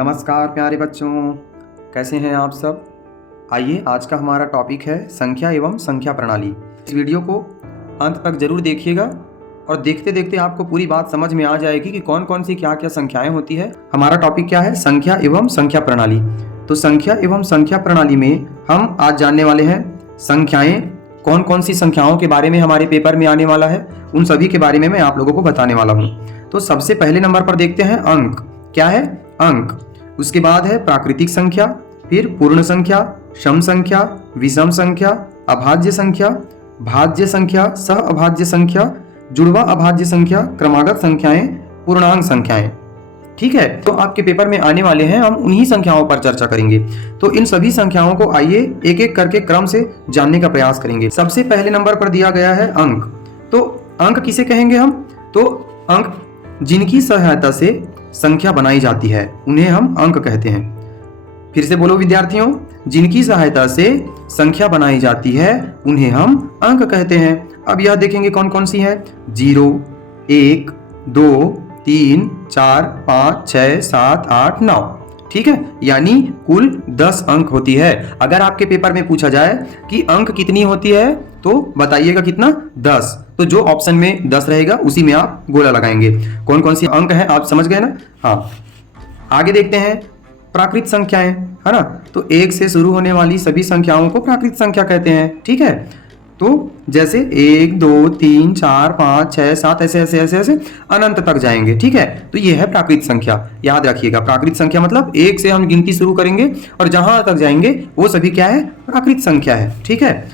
नमस्कार प्यारे बच्चों, कैसे हैं आप सब। आइए आज का हमारा टॉपिक है संख्या एवं संख्या प्रणाली। इस वीडियो को अंत तक जरूर देखिएगा और देखते देखते आपको पूरी बात समझ में आ जाएगी कि कौन कौन सी क्या क्या संख्याएं होती है। हमारा टॉपिक क्या है? संख्या एवं संख्या प्रणाली। तो संख्या एवं संख्या प्रणाली में हम आज जानने वाले हैं संख्याएं, कौन कौन सी संख्याओं के बारे में हमारे पेपर में आने वाला है, उन सभी के बारे में मैं आप लोगों को बताने वाला हूँ। तो सबसे पहले नंबर पर देखते हैं अंक। क्या है? अंक। उसके बाद है प्राकृतिक संख्या, फिर पूर्ण संख्या, सम संख्या, विषम संख्या, अभाज्य संख्या, भाज्य संख्या, सह अभाज्य संख्या, जुड़वा अभाज्य संख्या, क्रमागत संख्याएं, पूर्णांक संख्याएं। ठीक है, तो आपके पेपर में आने वाले हैं, हम उन्हीं संख्याओं पर चर्चा करेंगे। तो इन सभी संख्याओं को आइए एक एक करके क्रम से जानने का प्रयास करेंगे। सबसे पहले नंबर पर दिया गया है अंक। तो अंक किसे कहेंगे हम? तो अंक जिनकी सहायता से संख्या बनाई जाती है उन्हें हम अंक कहते हैं। फिर से बोलो विद्यार्थियों, जिनकी सहायता से संख्या बनाई जाती है उन्हें हम अंक कहते हैं। अब यह देखेंगे कौन कौन सी है। 0, 1, 2, 3, 4, 5, 6, 7, 8, 9। ठीक है, यानी कुल 10 अंक होती है। अगर आपके पेपर में पूछा जाए कि अंक कितनी होती है तो बताइएगा कितना? 10। तो जो ऑप्शन में 10 रहेगा उसी में आप गोला लगाएंगे। कौन कौन सी अंक है आप समझ गए ना। हाँ, आगे देखते हैं प्राकृत संख्याएं, है ना। तो 1 से शुरू होने वाली सभी संख्याओं को प्राकृत संख्या कहते हैं। ठीक है, तो जैसे 1, 2, 3, 4, 5, 6, 7 ऐसे ऐसे ऐसे ऐसे अनंत तक जाएंगे। ठीक है, तो ये है प्राकृत संख्या। याद रखिएगा, प्राकृत संख्या मतलब 1 से हम गिनती शुरू करेंगे और जहां तक जाएंगे वो सभी क्या है? प्राकृत संख्या है। ठीक है,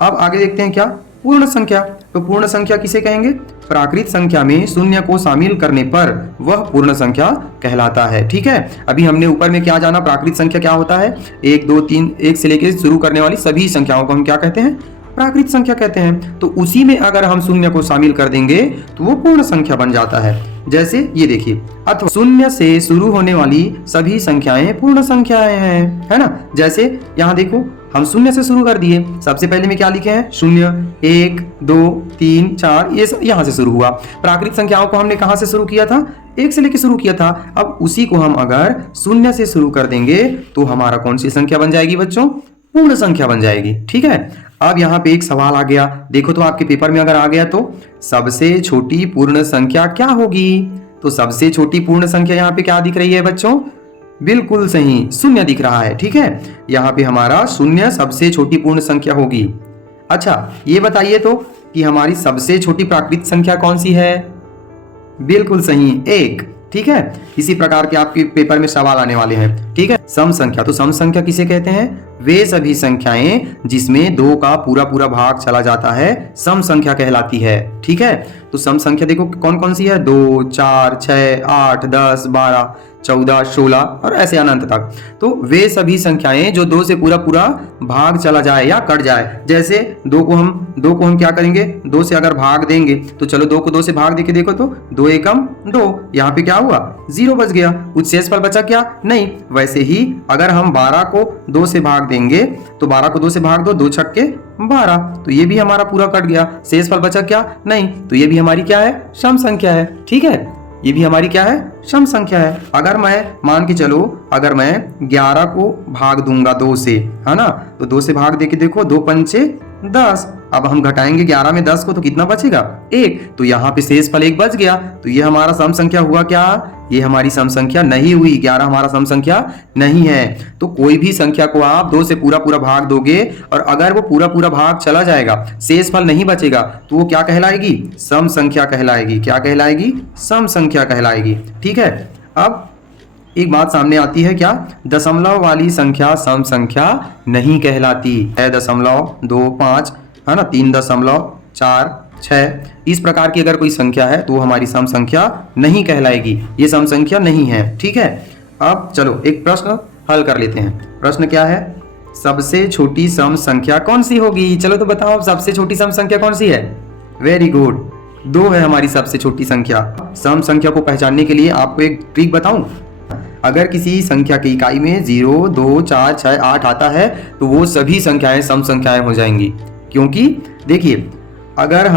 अब आगे देखते हैं क्या? पूर्ण संख्या। तो पूर्ण संख्या किसे कहेंगे? प्राकृत संख्या में शून्य को शामिल करने पर वह पूर्ण संख्या कहलाता है। ठीक है, अभी हमने ऊपर में क्या जाना? प्राकृत संख्या क्या होता है? 1, 2, 3, 1 से लेकर शुरू करने वाली सभी संख्याओं को हम क्या कहते हैं? प्राकृत संख्या कहते हैं। तो उसी में अगर हम शून्य को शामिल कर देंगे तो वो पूर्ण संख्या बन जाता है। जैसे ये देखिए, अथवा शून्य से शुरू होने वाली सभी संख्याएं पूर्ण संख्याएं हैं, है ना। जैसे यहाँ देखो, हम शून्य से शुरू कर दिए। सबसे पहले में क्या लिखे हैं? 0, 1, 2, 3, 4, ये यहाँ से शुरू हुआ। प्राकृत संख्याओं को हमने कहाँ से शुरू किया था? 1 से लेकर शुरू किया था। अब उसी को हम अगर शून्य से शुरू कर देंगे तो हमारा कौन सी संख्या बन जाएगी बच्चों? पूर्ण संख्या बन जाएगी। ठीक है, अब यहाँ पे एक सवाल आ गया, देखो तो आपके पेपर में अगर आ गया तो सबसे छोटी पूर्ण संख्या क्या होगी? तो सबसे छोटी पूर्ण संख्या यहाँ पे क्या दिख रही है बच्चों? बिल्कुल सही, शून्य दिख रहा है। ठीक है, यहाँ पे हमारा शून्य सबसे छोटी पूर्ण संख्या होगी। अच्छा, ये बताइए तो कि हमारी सबसे छोटी प्राकृत संख्या कौन सी है? बिल्कुल सही, 1। ठीक है, इसी प्रकार के आपके पेपर में सवाल आने वाले हैं। ठीक है, सम संख्या। तो सम संख्या किसे कहते हैं? वे सभी संख्याएं जिसमें 2 का पूरा पूरा भाग चला जाता है सम संख्या कहलाती है। ठीक है, तो सम संख्या देखो कौन कौन सी है? 2, 4, 6, 8, 10, 12, 14, 16 और ऐसे अनंत तक। तो वे सभी संख्याएं जो 2 से पूरा पूरा भाग चला जाए या कट जाए। जैसे 2 को हम क्या करेंगे? 2 से अगर भाग देंगे तो चलो 2 को 2 से भाग देके देखो तो 2 एकम 2, यहाँ पे क्या हुआ? 0 बच गया। कुछ शेषफल बचा क्या? नहीं। वैसे ही अगर हम 12 को 2 से भाग देंगे तो 12 को 2 से भाग दो, 2 छक्के 12, तो ये भी हमारा पूरा कट गया। शेषफल बचा क्या? नहीं। तो ये भी हमारी क्या है? सम संख्या है। ठीक है, ये भी हमारी क्या है? सम संख्या है। अगर मैं मान के चलो, अगर मैं 11 को भाग दूंगा 2 से, है ना, तो 2 से भाग देके देखो, 2 पंचे 10। अब हम घटाएंगे 11 में 10 को तो कितना बचेगा? 1। तो यहाँ पे शेषफल 1 बच गया। तो ये हमारा सम संख्या हुआ क्या? ये हमारी सम संख्या नहीं हुई। 11 हमारा सम संख्या नहीं है। तो कोई भी संख्या को आप 2 से पूरा पूरा भाग दोगे और अगर वो पूरा पूरा भाग चला जाएगा, शेषफल नहीं बचेगा, तो वो क्या कहलाएगी? सम संख्या कहलाएगी। क्या कहलाएगी? सम संख्या कहलाएगी। ठीक है, अब एक बात सामने आती है, क्या? दशमलव वाली संख्या सम संख्या नहीं कहलाती है। 0.25, है ना, 3.4, 6, इस प्रकार की अगर कोई संख्या है तो वो हमारी सम संख्या नहीं कहलाएगी। ये सम संख्या नहीं है। ठीक है, अब चलो एक प्रश्न हल कर लेते हैं। प्रश्न क्या है? सबसे छोटी सम संख्या कौन सी होगी? चलो तो बताओ, सबसे छोटी सम संख्या कौन सी है? वेरी गुड, 2 है हमारी सबसे छोटी संख्या। सम संख्या को पहचानने के लिए आपको एक ट्रिक बताऊं। अगर किसी संख्या की इकाई में 0, 2, 4, 6, 8 आता है तो वो सभी संख्याएं सम संख्याएं हो जाएंगी। क्योंकि देखिए, अगर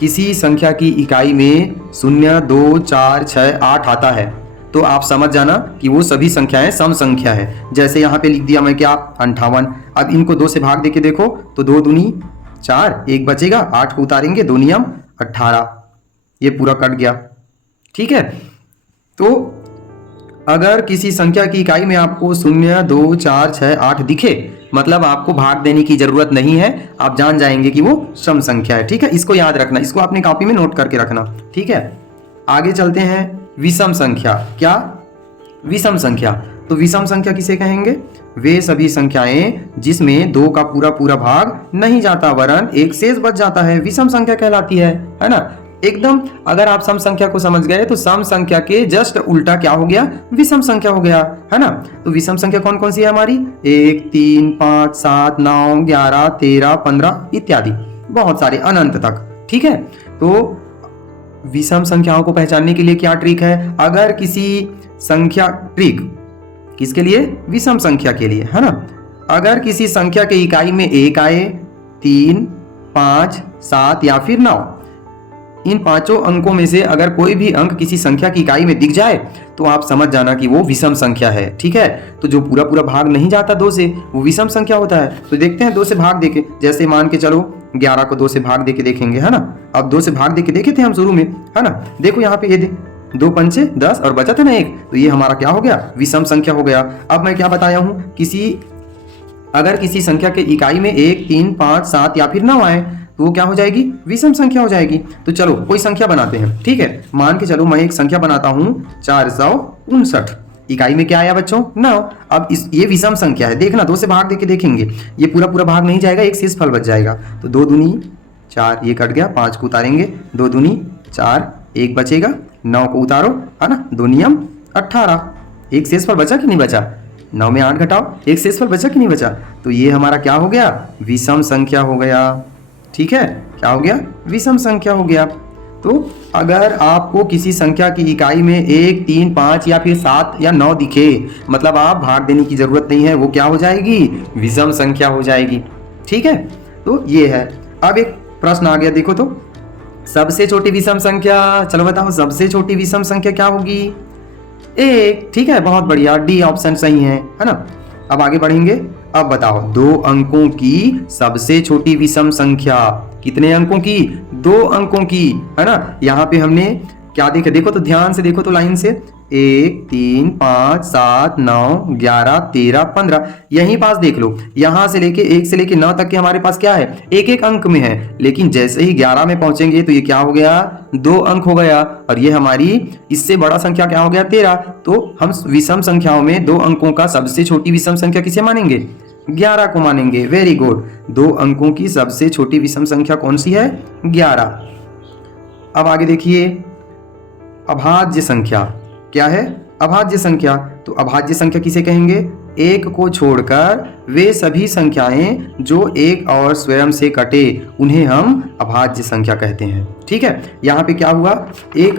किसी संख्या की इकाई में 0, 2, 4, 6, 8 आता है तो आप समझ जाना कि वो सभी संख्याएं सम संख्या है। जैसे यहाँ पे लिख दिया मैं क्या 58। अब इनको 2 से भाग दे के देखो तो 2 दूनी 4, 1 बचेगा, 8 को उतारेंगे, 2 नियम 18, ये पूरा कट गया। ठीक है, तो अगर किसी संख्या की इकाई में आपको 0, 2, 4, 6, 8 दिखे, मतलब आपको भाग देने की जरूरत नहीं है, आप जान जाएंगे कि वो सम संख्या है। ठीक है, इसको याद रखना, इसको अपनी कॉपी में नोट करके रखना। ठीक है, आगे चलते हैं। विषम संख्या, क्या विषम संख्या? तो विषम संख्या किसे कहेंगे? वे सभी संख्याएं जिसमें 2 का पूरा पूरा भाग नहीं जाता वरन 1 शेष बच जाता है, विषम संख्या कहलाती है ना। एकदम अगर आप सम संख्या को समझ गए तो सम संख्या के जस्ट उल्टा क्या हो गया? विषम संख्या हो गया, है ना। तो विषम संख्या कौन कौन सी है हमारी? 1, 3, 5, 7, 9, 11, 13, 15 इत्यादि, बहुत सारे अनंत तक। ठीक है, तो विषम संख्याओं को पहचानने के लिए क्या ट्रिक है? अगर किसी संख्या, ट्रिक किसके लिए? विषम संख्या के लिए, है ना। अगर किसी संख्या के इकाई में 1 आए, 3, 5, 7 या फिर 9, इन 5 अंकों में से अगर कोई भी अंक किसी संख्या की इकाई में दिख जाए तो आप समझ जाना कि वो विषम संख्या है। ठीक है, तो जो पूरा पूरा भाग नहीं जाता 2 से, वो विषम संख्या होता है। तो देखते हैं 2 से भाग देके, जैसे मान के चलो 11 को 2 से भाग देके देखेंगे, है ना। अब 2 से भाग देके देखे थे हम शुरू में, है ना। देखो यहाँ पे ये 2 पंचे 10 और बचा था ना 1, तो ये हमारा क्या हो गया? विषम संख्या हो गया। अब मैं क्या बताया हूँ, अगर किसी संख्या के इकाई में 1, 3, 5, 7 या फिर 9 आए तो वो क्या हो जाएगी? विषम संख्या हो जाएगी। तो चलो कोई संख्या बनाते हैं। ठीक है, मान के चलो मैं एक संख्या बनाता हूँ 459। इकाई में क्या आया बच्चों? 9। अब ये विषम संख्या है, देखना 2 से भाग देके देखेंगे, ये पूरा पूरा भाग नहीं जाएगा, एक शेष फल बच जाएगा। तो 2 दूनी 4, ये कट गया, 5 को उतारेंगे, 2 दूनी 4, 1 बचेगा, 9 को उतारो, है ना, 2 नियम 18, एक शेष फल बचा कि नहीं बचा? 9 में 8 घटाओ, एक शेष फल बचा कि नहीं बचा? तो ये हमारा क्या हो गया? विषम संख्या हो गया। ठीक है, क्या हो गया? विषम संख्या हो गया। तो अगर आपको किसी संख्या की इकाई में 1, 3, 5 या फिर 7 या 9 दिखे, मतलब आप भाग देने की जरूरत नहीं है, वो क्या हो जाएगी? विषम संख्या हो जाएगी। ठीक है, तो ये है। अब एक प्रश्न आ गया, देखो तो, सबसे छोटी विषम संख्या, चलो बताओ सबसे छोटी विषम संख्या क्या होगी? 1। ठीक है, बहुत बढ़िया, डी ऑप्शन सही है ना। अब आगे बढ़ेंगे। अब बताओ 2 अंकों की सबसे छोटी विषम संख्या, कितने अंकों की? 2 अंकों की, है ना। यहाँ पे हमने क्या देखा? देखो तो ध्यान से देखो तो लाइन से, 1, 3, 5, 7, 9, 11, 13, 15, यहीं पास देख लो, यहाँ से लेके 1 से लेके 9 तक के हमारे पास क्या है? एक एक अंक में है। लेकिन जैसे ही 11 में पहुंचेंगे तो ये क्या हो गया? 2 अंक हो गया, और ये हमारी इससे बड़ा संख्या क्या हो गया? 13। तो हम विषम संख्याओं में 2 अंकों का सबसे छोटी विषम संख्या किसे मानेंगे? 11 को मानेंगे। वेरी गुड, 2 अंकों की सबसे छोटी विषम संख्या कौन सी है? 11। अब आगे देखिए, अभाज्य संख्या क्या है? अभाज्य संख्या। तो अभाज्य संख्या किसे कहेंगे? 1 को छोड़कर वे सभी संख्याएं जो 1 और स्वयं से कटे उन्हें हम अभाज्य संख्या कहते हैं। ठीक है, यहाँ पे क्या हुआ? 1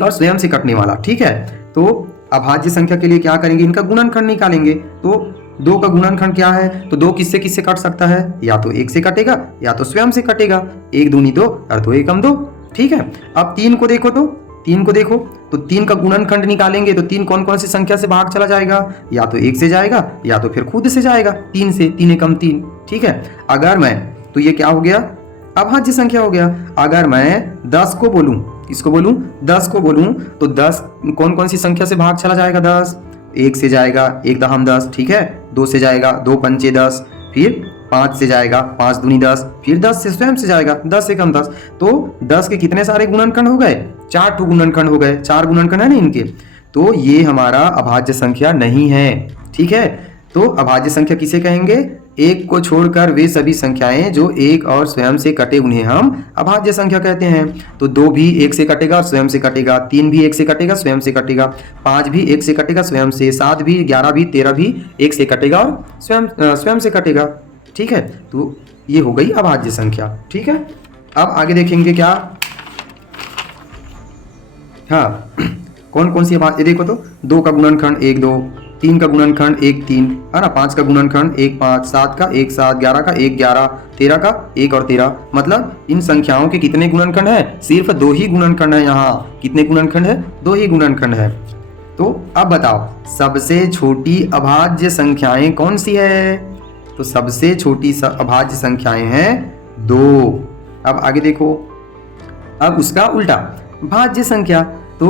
और स्वयं से कटने वाला। ठीक है, तो अभाज्य संख्या के लिए क्या करेंगे? इनका गुणनखंड निकालेंगे। तो 2 का गुणनखंड क्या है? तो 2 किससे किससे कट सकता है? या तो 1 से कटेगा या तो स्वयं से कटेगा। 1 दूनी 2 और 2 एकम 2। ठीक है, अब 3 को देखो तो 3 का गुणनखंड निकालेंगे तो 3 कौन कौन सी संख्या से भाग चला जाएगा? या तो 1 से जाएगा या तो फिर खुद से जाएगा, 3 से, 3 एकम 3। ठीक है, अगर मैं, तो ये क्या हो गया? अभाज्य संख्या हो गया। अगर मैं 10 को बोलूं, किसको बोलूं? 10 को बोलूं तो 10 कौन कौन सी संख्या से भाग चला जाएगा? 10, 1 से जाएगा, 1 दहम 10। ठीक है, 2 से जाएगा, 2 पंचे 10, फिर 5 से जाएगा, 5 दूनी 10, फिर 10 से स्वयं से जाएगा, 10 एकम 10। तो 10 के कितने सारे गुणनखंड हो गए? 4 ठो गुणनखंड हो गए, 4 गुणनखंड है ना इनके। तो ये हमारा अभाज्य संख्या नहीं है। ठीक है, तो अभाज्य संख्या किसे कहेंगे? 1 को छोड़कर वे सभी संख्याएं जो 1 और स्वयं से कटे उन्हें हम अभाज्य संख्या कहते हैं। तो 2 भी 1 से कटेगा और स्वयं से कटेगा, 3 भी 1 से कटेगा, स्वयं से कटेगा, 5 भी 1 से कटेगा, स्वयं से, 7 भी, 11 भी, 13 भी 1 से कटेगा और स्वयं से कटेगा। ठीक है, तो ये हो गई अभाज्य संख्या। ठीक है, अब आगे देखेंगे क्या? हाँ, कौन कौन सी अभाज्य? देखो तो 2 का गुणनखंड 1 2, 3 का गुणनखंड 1 3, है ना, 5 का गुणनखंड 1 5, 7 का 1 7, 11 का 1 11, 13 का 1 और 13। मतलब इन संख्याओं के कितने गुणनखंड है? सिर्फ 2 ही गुणनखंड है। यहाँ कितने गुणनखंड है? 2 ही गुणनखंड है। तो अब बताओ सबसे छोटी अभाज्य संख्याएं कौन सी है? तो सबसे छोटी अभाज्य संख्याएं हैं 2। अब आगे देखो, अब उसका उल्टा भाज्य संख्या। तो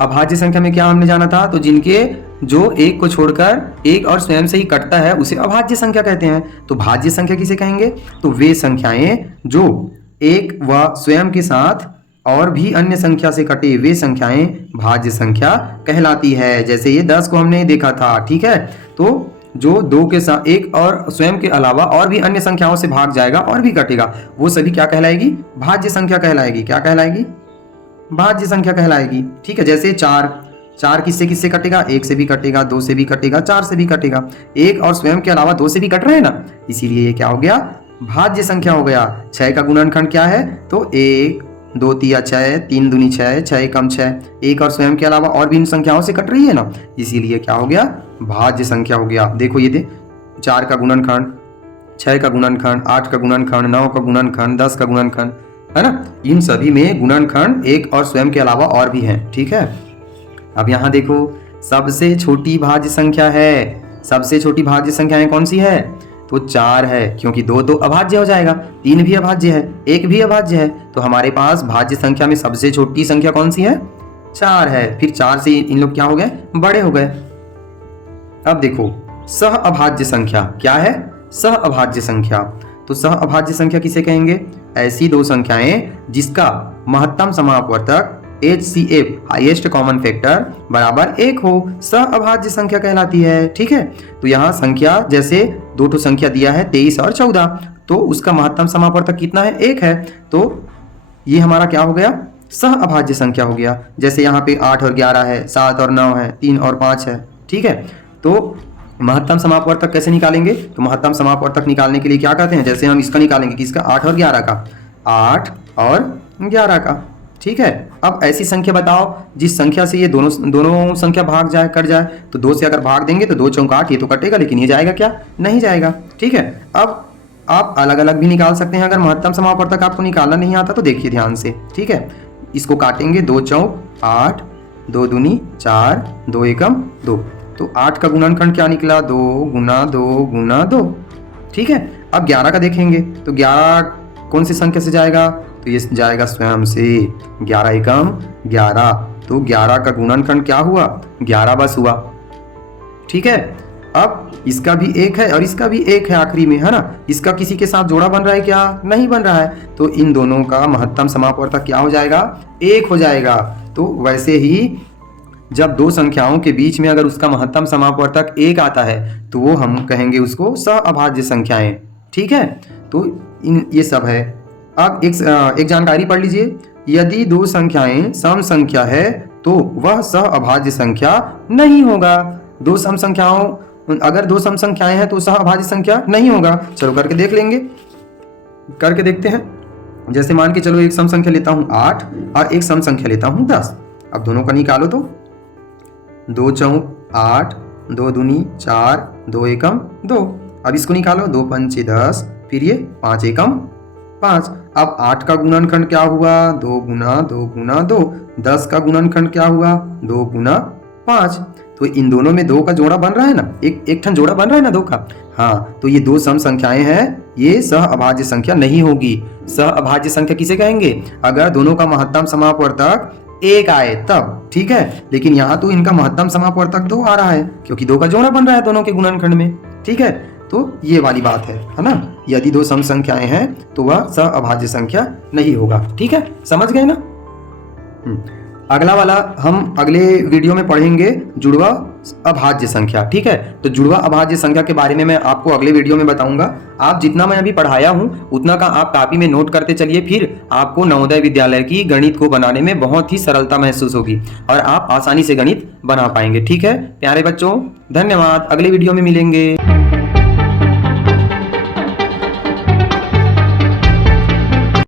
अभाज्य संख्या में क्या हमने जाना था? तो जिनके जो एक को छोड़कर एक और स्वयं से ही कटता है उसे अभाज्य संख्या कहते हैं। तो भाज्य संख्या किसे कहेंगे? तो वे संख्याएं जो एक व स्वयं के साथ और भी अन्य संख्या से कटे वे संख्याएं भाज्य संख्या कहलाती है। जैसे ये 10 को हमने देखा था, ठीक है। तो जो 2 के साथ एक और स्वयं के अलावा और भी अन्य संख्याओं से भाग जाएगा और भी कटेगा, वो सभी क्या कहलाएगी? भाज्य संख्या कहलाएगी। क्या कहलाएगी? भाज्य संख्या कहलाएगी, ठीक है। जैसे 4 किससे किससे कटेगा? 1 से भी कटेगा, 2 से भी कटेगा, 4 से भी कटेगा। एक और स्वयं के अलावा 2 से भी कट रहे हैं ना, इसीलिए ये क्या हो गया? भाज्य संख्या हो गया। 6 का गुणनखंड क्या है? तो 1 2 3 6, 3 दूनी 6, 6 एकम 6। एक और स्वयं के अलावा और भी इन संख्याओं से कट रही है ना, इसीलिए क्या हो गया? भाज्य संख्या हो गया। देखो ये 4 का गुणनखंड, 6 का गुणनखंड, 8 का गुणनखंड, 9 का गुणनखंड, 10 का गुणनखंड, है ना। इन सभी में गुणनखंड एक और स्वयं के अलावा और भी हैं, ठीक है। अब यहाँ देखो सबसे छोटी भाज्य संख्या है। सबसे छोटी भाज्य संख्याएं कौन सी है? तो 4 है, क्योंकि 2 तो अभाज्य हो जाएगा, 3 भी अभाज्य है, 1 भी अभाज्य है। तो हमारे पास भाज्य संख्या में सबसे छोटी संख्या कौन सी है? 4 है। फिर 4 से इन लोग क्या हो गए? बड़े हो गए। अब देखो सह अभाज्य संख्या क्या है? सह अभाज्य संख्या। तो सह अभाज्य संख्या किसे कहेंगे? ऐसी दो संख्याएं जिसका महत्तम समापवर्तक HCF हाईएस्ट कॉमन फैक्टर बराबर 1 हो, सह अभाज्य संख्या कहलाती है, ठीक है। तो यहाँ संख्या जैसे 2 संख्या दिया है 23 और 14, तो उसका महत्तम समापवर्तक कितना है? 1 है। तो ये हमारा क्या हो गया? सह अभाज्य संख्या हो गया। जैसे यहाँ पे 8 और 11 है, 7 और 9 है, 3 और 5 है, ठीक है। तो महत्तम समापवर्तक कैसे निकालेंगे? तो महत्तम समापवर्तक निकालने के लिए क्या कहते हैं? जैसे हम इसका निकालेंगे, किसका? 8 और 11 का, 8 और 11 का, ठीक है। अब ऐसी संख्या बताओ जिस संख्या से ये दोनों संख्या भाग जाए, कट जाए। तो 2 से अगर भाग देंगे तो 2 चौक 8, ये तो कटेगा, लेकिन ये जाएगा क्या? नहीं जाएगा, ठीक है। अब आप अलग अलग भी निकाल सकते हैं। अगर महत्तम समापवर्तक आपको निकालना नहीं आता तो देखिए ध्यान से, ठीक है। इसको काटेंगे, 2 चौक 8, 2 दूनी 4, 2 एकम 2। तो 8 का गुणनखंड क्या निकला? 2 गुना 2 गुना 2, ठीक है। अब 11 का देखेंगे तो 11 कौन सी संख्या से जाएगा? तो ये जाएगा स्वयं से, 11 एकम 11। तो 11 का गुणनखंड क्या हुआ? 11 बस हुआ, ठीक है। अब इसका भी 1 है और इसका भी 1 है आखिरी में, है ना। इसका किसी के साथ जोड़ा बन रहा है क्या? नहीं बन रहा है। तो इन दोनों का महत्तम समापवर्तक क्या हो जाएगा? 1 हो जाएगा। तो वैसे ही जब 2 संख्याओं के बीच में अगर उसका महत्तम समापवर्तक 1 आता है तो वो हम कहेंगे उसको सह अभाज्य संख्याएं, ठीक है। तो ये सब है। अब एक जानकारी पढ़ लीजिए, यदि 2 संख्याएं सम संख्या है तो वह सह अभाज्य संख्या नहीं होगा। 2 सम संख्याओं अगर 2 सम संख्याएं हैं तो सह अभाज्य संख्या नहीं होगा। चलो करके देख लेंगे, करके देखते हैं। जैसे मान के चलो एक सम संख्या लेता हूं 8 और एक सम संख्या लेता हूं 10। अब दोनों का निकालो तो 2 चौक 8, 2 दूनी 4, 2 एकम 2। अब इसको निकालो, 2 पंचे 10, फिर ये 5 एकम 5। अब 8 का गुणनखंड क्या हुआ? 2 गुना 2 गुना 2। 10 का गुणनखंड क्या हुआ? 2 गुना 5। तो इन दोनों में 2 का जोड़ा बन रहा है ना, एक ठन जोड़ा बन रहा है ना 2 का। हाँ, तो ये 2 सम संख्याएं हैं, ये सह अभाज्य संख्या नहीं होगी। सह अभाज्य संख्या किसे कहेंगे? अगर दोनों का महत्तम समापवर्तक 1 आए तब, ठीक है। लेकिन यहाँ तो इनका महत्तम समापवर्तक 2 आ रहा है, क्योंकि 2 का जोड़ा बन रहा है दोनों के गुणनखंड में, ठीक है। तो ये वाली बात है ना। यदि 2 सम संख्याएं हैं तो वह सह अभाज्य संख्या नहीं होगा, ठीक है। समझ गए ना? अगला वाला हम अगले वीडियो में पढ़ेंगे जुड़वा अभाज्य संख्या, ठीक है। तो जुड़वा अभाज्य संख्या के बारे में मैं आपको अगले वीडियो में बताऊंगा। आप जितना मैं अभी पढ़ाया हूं उतना का आप कॉपी में नोट करते चलिए, फिर आपको नवोदय विद्यालय की गणित को बनाने में बहुत ही सरलता महसूस होगी और आप आसानी से गणित बना पाएंगे, ठीक है। प्यारे बच्चों, धन्यवाद। अगले वीडियो में मिलेंगे।